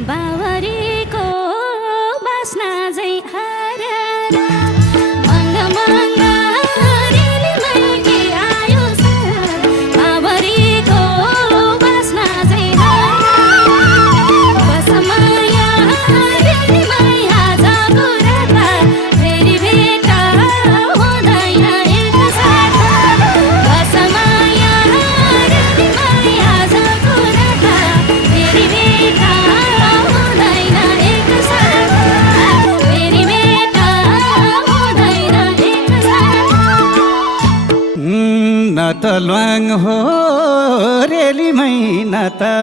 बावरीको बास्ना झै हरार मङ्ग मङ्ग रेलीमै आयो सार बावरीको बास्ना झै हरार बसमाया रेलीमै आजको रात फेरि भेट हुँदैन एकसाथ बसमाया रेलीमै आजको रात फेरि भेट हुँदैन एकसाथ फेरि भेट हुँदैन एकसाथ न त ल्वाङ हो रेलीमै न त